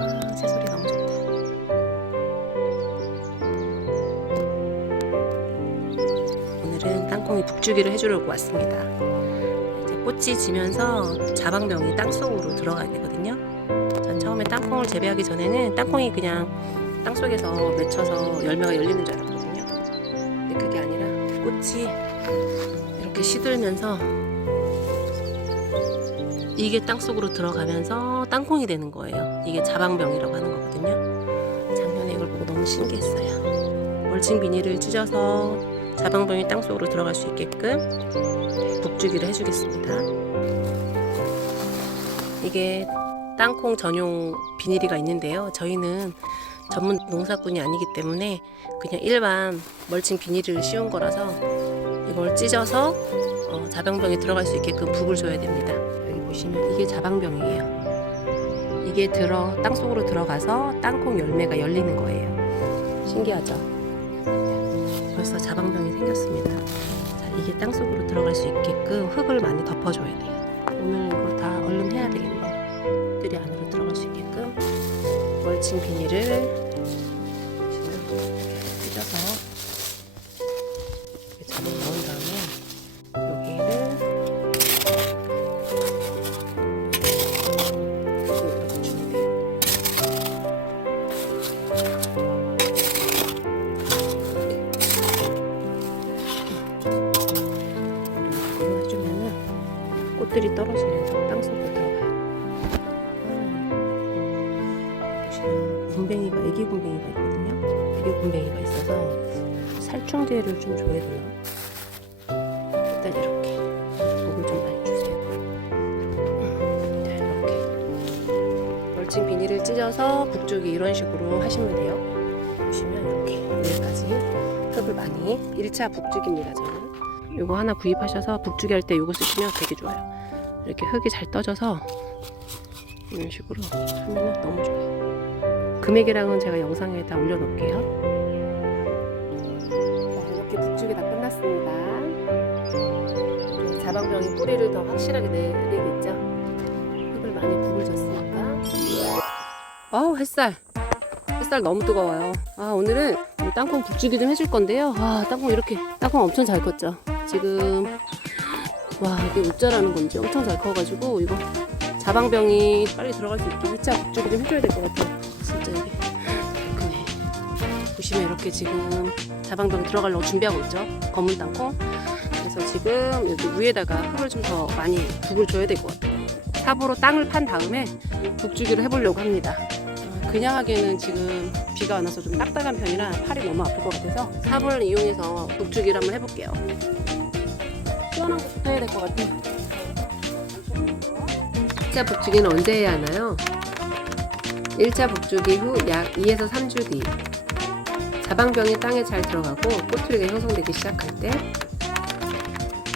아, 새소리 너무 좋다. 오늘은 땅콩이 북주기를 해주려고 왔습니다. 이제 꽃이 지면서 자방병이 땅 속으로 들어가야 되거든요. 전 처음에 땅콩을 재배하기 전에는 땅콩이 그냥 땅 속에서 맺혀서 열매가 열리는 줄 알았거든요. 근데 그게 아니라 꽃이 이렇게 시들면서 이게 땅 속으로 들어가면서 땅콩이 되는 거예요. 이게 자방병이라고 하는 거거든요. 작년에 이걸 보고 너무 신기했어요. 멀칭 비닐을 찢어서 자방병이 땅 속으로 들어갈 수 있게끔 북주기를 해주겠습니다. 이게 땅콩 전용 비닐이가 있는데요. 저희는 전문 농사꾼이 아니기 때문에 그냥 일반 멀칭 비닐을 씌운 거라서 이걸 찢어서 어, 자방병이 들어갈 수 있게끔 북을 줘야 됩니다. 여기 보시면 이게 자방병이에요. 이게 들어 땅 속으로 들어가서 땅콩 열매가 열리는 거예요. 신기하죠? 벌써 자방병이 생겼습니다. 자, 이게 땅 속으로 들어갈 수 있게끔 흙을 많이 덮어줘야 돼요. 오늘 이거 다 얼른 해야 되겠네요. 들이 안으로 들어갈 수 있게끔 멀칭 비닐을 꽃들이 떨어지면서 땅 속으로 들어가요. 아, 보시면 군뱅이가 애기 군뱅이가 있거든요. 애기 군뱅이가 있어서 살충제를 좀 줘야 되나? 일단 이렇게 목을 좀 많이 주세요. 자 이렇게 멀칭 비닐을 찢어서 북쪽이 이런 식으로 하시면 돼요. 보시면 이렇게 여기까지 흙을 많이 1차 북죽입니다 저는. 이거 하나 구입하셔서 북주기 할때 이거 쓰시면 되게 좋아요. 이렇게 흙이 잘 떠져서 이런 식으로 하면 너무 좋아요. 금액이랑은 제가 영상에 다 올려놓을게요. 자, 이렇게 북주기 다 끝났습니다. 이제 자방병이 뿌리를 더 확실하게 내리겠죠? 흙을 많이 북을 줬으니까. 어우, 햇살. 햇살 너무 뜨거워요. 아, 오늘은 이 땅콩 북주기 좀 해줄 건데요. 아, 땅콩 이렇게, 땅콩 엄청 잘 컸죠? 지금, 와, 이게 웃자라는 건지 엄청 잘 커가지고, 이거 자방병이 빨리 들어갈 수 있게 2차 북주기 좀 해줘야 될 것 같아요. 진짜 이게 달콤해. 보시면 이렇게 지금 자방병 들어가려고 준비하고 있죠. 검은 땅콩. 그래서 지금 여기 위에다가 흙을 좀 더 많이 북을 줘야 될 것 같아요. 삽으로 땅을 판 다음에 북주기를 해보려고 합니다. 어, 그냥 하기에는 지금 비가 안 와서 좀 딱딱한 편이라 팔이 너무 아플 것 같아서 삽을 이용해서 북주기를 한번 해볼게요. 시원한 것부터 해야 될 것 같아요. 1차 북주기는 언제 해야 하나요? 1차 북주기 후 약 2에서 3주 뒤 자방병이 땅에 잘 들어가고 꼬투리가 형성되기 시작할 때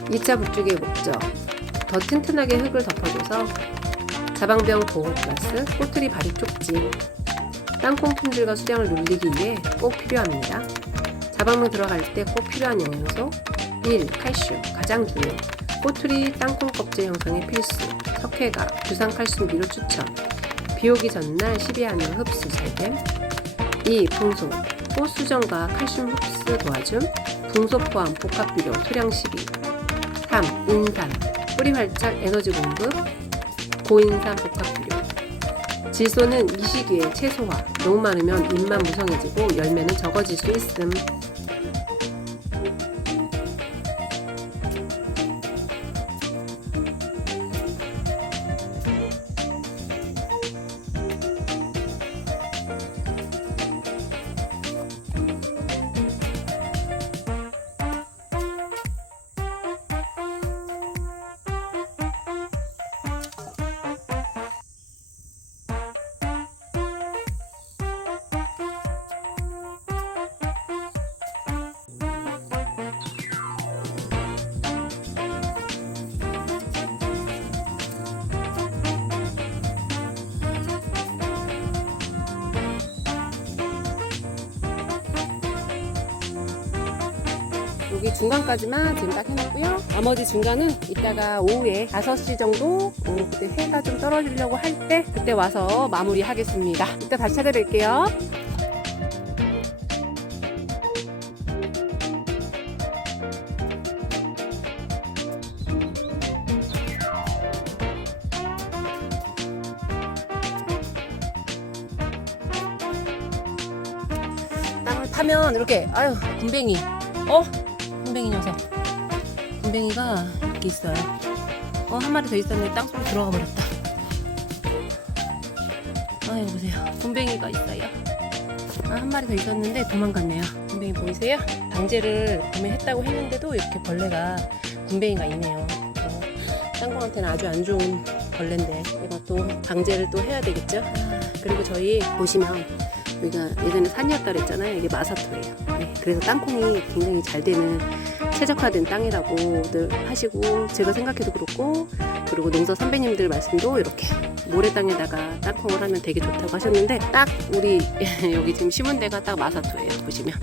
2차 북주기의 목적 더 튼튼하게 흙을 덮어줘서 자방병 보호 플러스 꼬투리 발이 쪽지 땅콩 품질과 수량을 늘리기 위해 꼭 필요합니다. 자방병 들어갈 때 꼭 필요한 영양소 1. 칼슘 가장 중요 꼬투리 땅콩 껍질 형성에 필수 석회가 주상칼슘 비료 추천 비 오기 전날 10일 안으로 흡수 잘됨 2. 풍소 꽃 수정과 칼슘 흡수 도와줌 붕소 포함 복합 비료 소량 12 3. 인삼 뿌리 활착 에너지 공급 고인삼 복합 비료 질소는 이 시기에 최소화 너무 많으면 잎만 무성해지고 열매는 적어질 수 있음 여기 중간까지만 지금 딱 해놨고요. 나머지 중간은 이따가 오후에 5시 정도 어, 그때 해가 좀 떨어지려고 할 때 그때 와서 마무리하겠습니다. 이따 다시 찾아뵐게요. 파면 이렇게 아유 군뱅이 어 군뱅이 녀석 군뱅이가 이렇게 있어요. 어 한 마리 더 있었는데 땅속으로 들어가 버렸다. 아 이거 보세요. 군뱅이가 있어요. 아, 한 마리 더 있었는데 도망갔네요. 군뱅이 보이세요? 방제를 구매했다고 했는데도 이렇게 벌레가 군뱅이가 있네요. 어, 땅콩한테는 아주 안 좋은 벌레인데 이것도 방제를 또 해야 되겠죠? 아, 그리고 저희 보시면 여기가 예전에 산이었다 그랬잖아요. 이게 마사토예요. 네, 그래서 땅콩이 굉장히 잘 되는 최적화된 땅이라고들 하시고 제가 생각해도 그렇고 그리고 농사 선배님들 말씀도 이렇게 모래 땅에다가 땅콩을 하면 되게 좋다고 하셨는데 딱 우리 여기 지금 심은 데가 딱 마사토예요. 보시면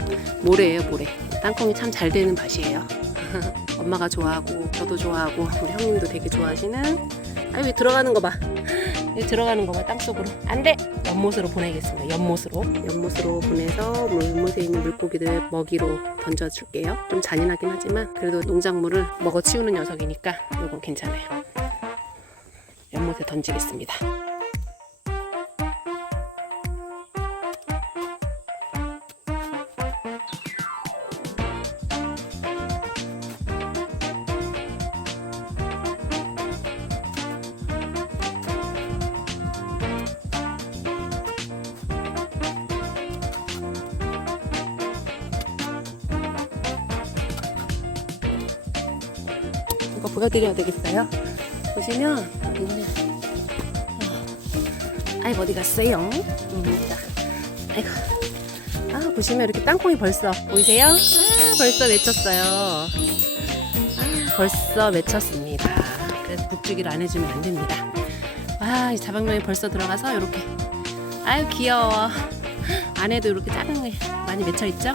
모래예요, 모래. 땅콩이 참 잘 되는 밭이에요. 엄마가 좋아하고 저도 좋아하고 우리 형님도 되게 좋아하시는 아유 왜 들어가는 거 봐. 들어가는 거봐 땅속으로. 안돼! 연못으로 보내겠습니다. 연못으로. 연못으로 보내서 물못에 있는 물고기들 먹이로 던져줄게요. 좀 잔인하긴 하지만 그래도 농작물을 먹어치우는 녀석이니까 이건 괜찮아요. 연못에 던지겠습니다 이거 보여드려야 되겠어요? 보시면 여기 있네 아이고 어디 갔어요? 음, 있다. 아이고 아 보시면 이렇게 땅콩이 벌써 보이세요? 아 벌써 맺혔어요. 아 벌써 맺혔습니다. 그래서 북주기를 안 해주면 안 됩니다. 아이 자방면이 벌써 들어가서 이렇게. 아유 귀여워. 안에도 이렇게 작은 게 많이 맺혀 있죠?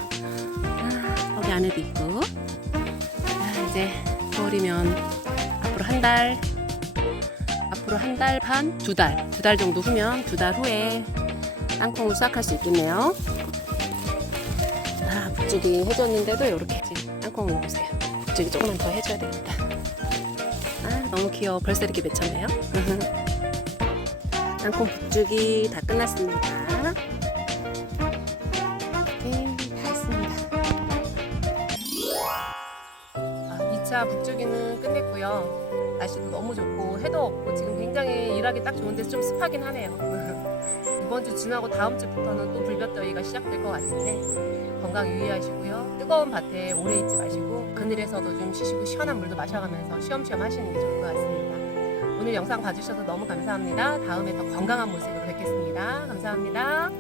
아, 여기 안에도 있고. 아, 이제 9월이면 앞으로 한 달, 앞으로 한 달 반, 두 달, 두 달 정도 후면 두 달 후에 땅콩을 수확할 수 있겠네요. 아, 북쪽이 해줬는데도 이렇게 땅콩을 보세요. 북쪽이 조금만 더 해줘야 되겠다. 아, 너무 귀여워. 벌써 이렇게 맺혔네요. 땅콩 북쪽이 다 끝났습니다. 2차 북주기는 끝냈고요. 날씨도 너무 좋고 해도 없고 지금 굉장히 일하기 딱 좋은데 좀 습하긴 하네요. 이번 주 지나고 다음 주부터는 또 불볕더위가 시작될 것 같은데 건강 유의하시고요. 뜨거운 밭에 오래 있지 마시고 그늘에서도 좀 쉬시고 시원한 물도 마셔가면서 쉬엄쉬엄 하시는 게 좋을 것 같습니다. 오늘 영상 봐주셔서 너무 감사합니다. 다음에 더 건강한 모습으로 뵙겠습니다. 감사합니다.